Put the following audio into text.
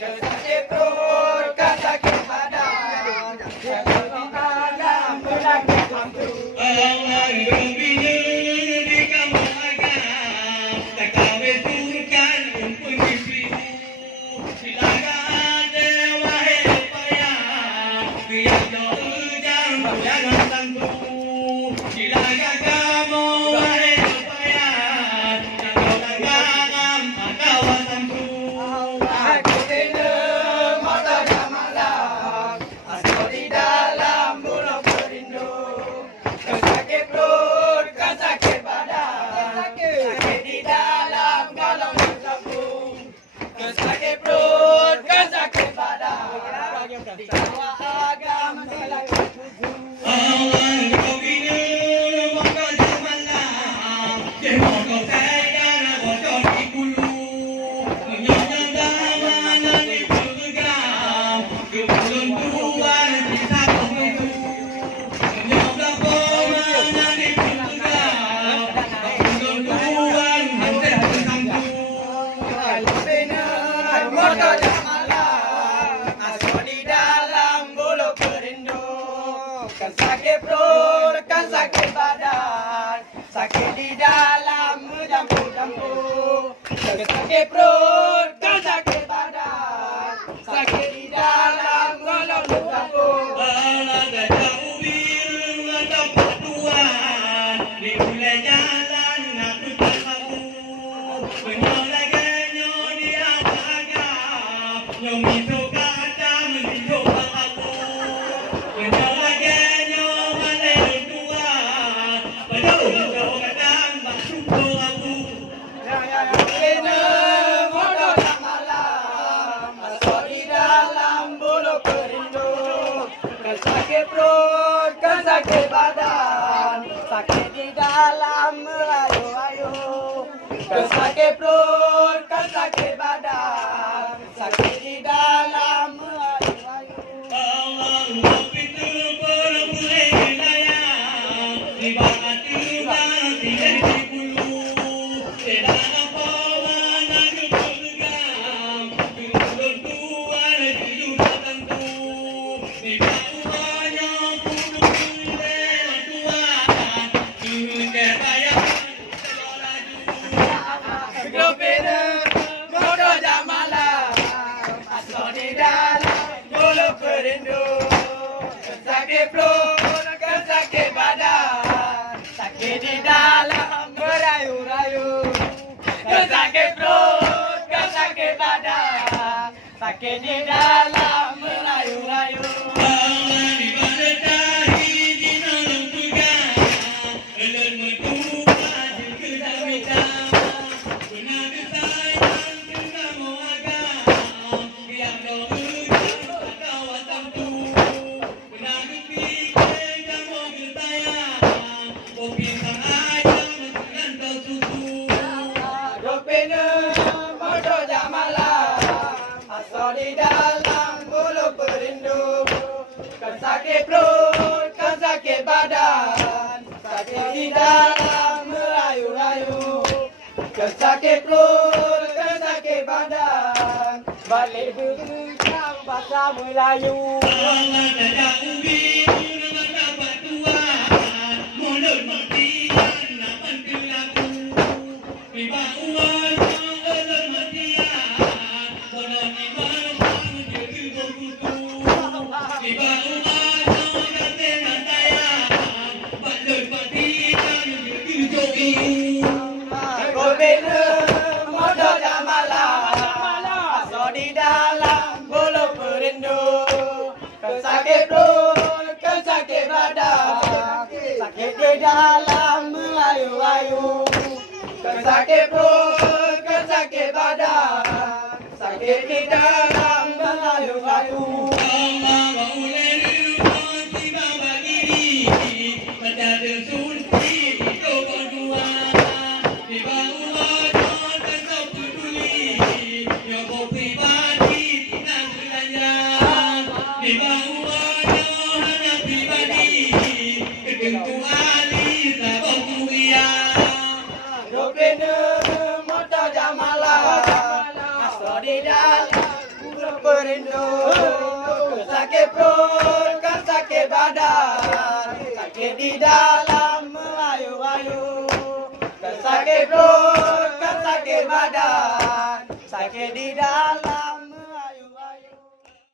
Sakit perut, kan sakit badan, sakit dalam penyakit hantu. Orang gembira di kampung agam, tak kawin turkan umpun istrimu. Silakan wahai payah, biar kau ujang jangan tentu. Silakan kamu wahai payah, jangan tangan kawasan tu. Aku bina mata jamalah, asal di dalam bulu perindu. Sakit perut, kan sakit badan, sakit di dalam kalau bersambung. Sakit perut, kan sakit badan, di bawah agama lelaki kubu. Orang gembira maka jamalah, jemaah kau sayang bocor di bulu. Menyayang zaman di bergam, kebulun tuan bisa menentu. Menyayang pemanah di bergam, kebulun tuan hampir tersantu. Aku bina mata jamalah, asal di dalam bulu perindu. Kan sakit perut, kan sakit badan, sakit di dalam mencampur-campur. Kan sakit perut, kan sakit badan, sakit di dalam walau mencampur. Bala gajah ubin ada patuan, di mulai jalan aku tak tahu. Penyolaganya dia agak, yang itu kata menunjuk aku. Penyolaganya malah tua, penyolagnya kata masuk aku. Bina motor tak malam, asal di dalam bulu perindu. Kan sakit perut, kan sakit badan, sakit di dalam merayu-ayu. Kan sakit perut, kan sakit badan, sakit di dalam merayu-ayu. Allah itu boleh wilayah, di bawah tuan tidak dibulu. Tidak apa mana bergam, turun tuan dulu tentu. Di bawahnya bulu tuan, turun ke bayar Grup bina motor jamalah, asal di dalam bulu perindu. Kan sakit perut, kan sakit badan, sakit di dalam merayu-rayu. Kan sakit perut, kan sakit badan, sakit di dalam merayu-rayu. Allah di balik dahi di dalam tugas, elok mertua juga minta. Benar sayang juga mau agam, biar kau ujang kawasan tu. Benar fikir kamu getayang, kopi sang ayam dengan kau susu. Grup bina motor jamalah, asal di dalam bulu perindu. Kan sakit perut, kan sakit badan, sakit di dalam merayu-rayu. Kan sakit perut, kan sakit badan, balik bergam bahasa Melayu. Allah gajah ubin mata batuan, mulut matian lapan kelaku. Riba uang elok matian, bodoh iman jadi berkutu. Riba uang kate matayan, balut matian jadi jogi. Grup bina motor jamalah, asal di dalam bulu perindu. Kan sakit perut, kan sakit badan, sakit di dalam merayu-rayu. Kan sakit perut, kan sakit badan, sakit di dalam merayu-rayu. Allah maulai rumah tiba bagi pada tersunti itu berdua. Tiba uang dan kau peduli, ya kau pribadi tidak belanja. Tiba uang hanya pribadi, ketentuan tak berkuya. Grup bina motor jamalah, asal di dalam bulu perindu. Sakit perut kan sakit badan, sakit di dalam mengayu-ayu. Sakit perut kan sakit badan, sakit di dalam